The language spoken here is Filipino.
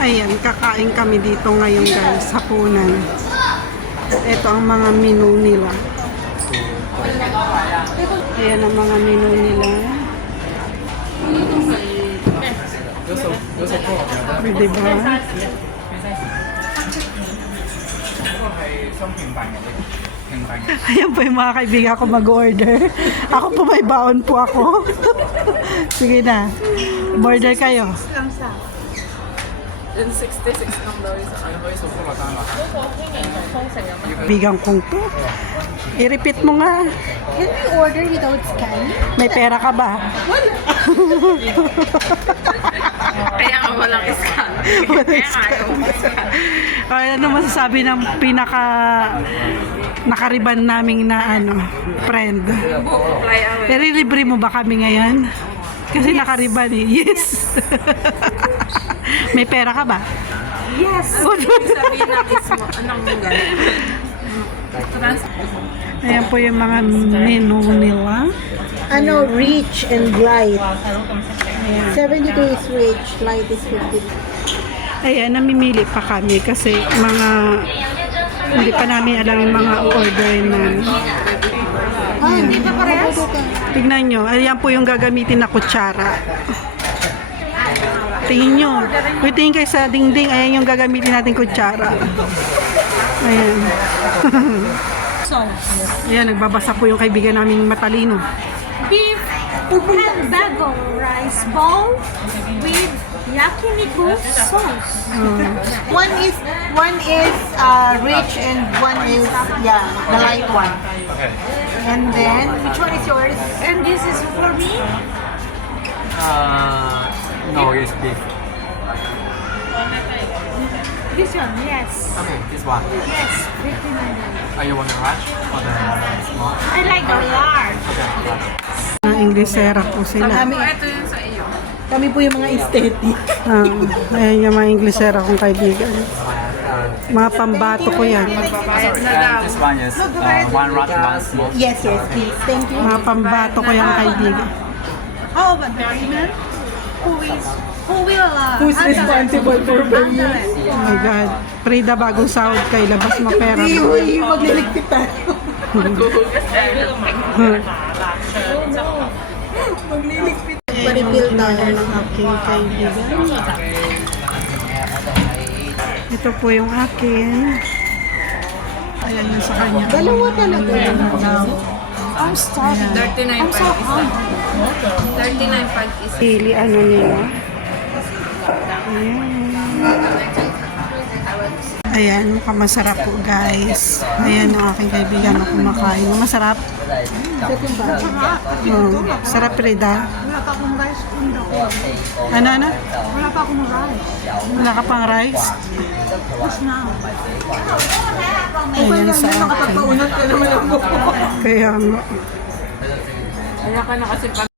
Ayan, kakain kami dito ngayon guys, hapunan. Ito ang mga menu nila. Ayan ang mga menu nila. Diba? Ayan po yung mga kaibigan ko mag-order. Ako po may baon po ako. Sige na. Order kayo. In 66 numbers. Bigang kong to. I-repeat mo nga. Can we order without scan? May pera ka ba? Kaya nga walang scan. Kaya nga ayaw mag-scan. Ano masasabi ng pinaka nakariban naming na friend? Fly away. Pero libre mo ba kami ngayon? Kasi nakariban eh. Yes! May pera ka ba? Yes! Sabihin na kiss mo. Anong ganun? Ayan po yung mga menu nila. Ano, rich and light. 72 is rich, light is 50. Ayan, namimili pa kami kasi hindi pa namin alam yung mga order namin. Hindi pa parehas? Tignan nyo, ayan po yung gagamitin na kutsara. Tingin nyo. Uy, tingin kayo sa dingding, ayan yung gagamitin natin kutsara. Ayan. Ayan, nagbabasa po yung kaibigan naming matalino. Beef and bago rice bowl with yakiniku sauce. One is rich and one is the light one. And then which one is yours? And this is for me. No, it's beef. This one, yes. Okay, this one. Yes, 59. Are you want the large or the small? I like the large. Mga Inglesera po sila. Ito yung sa iyo. Kami po yung mga aesthetic. Ayan yung mga Inglesera kong kaibigan. Mga pambato ko yan. Bayad na daw. This one is one large, one small. Yes, please. Thank you. Mga pambato ko yung kaibigan. How about the man? Who will Who's responsible for buying? Oh my God. Prida, bagong sahod kay labas mo pera. Uy, magliligpit tayo. Magliligpit. Pa-refill tayo. Ng aking kaibigan. Ito po yung akin. Ayan yung sa kanya. Dalawa talaga yun. I'm starving. 39 I'm so pag isa. hungry. 39 pag isa. Pili ano nila. Ayan, mukhang masarap po guys. Ayan ang aking kaibigan na kumakain. Masarap. Sarap Prida. Wala pa akong rice kung daw. Ano? Wala pa akong rice. Wala ka pang rice? Just now. Ayan sa akin. Nakapagpaunat ka naman ako. Kaya nga. Kaya ka na kasi pag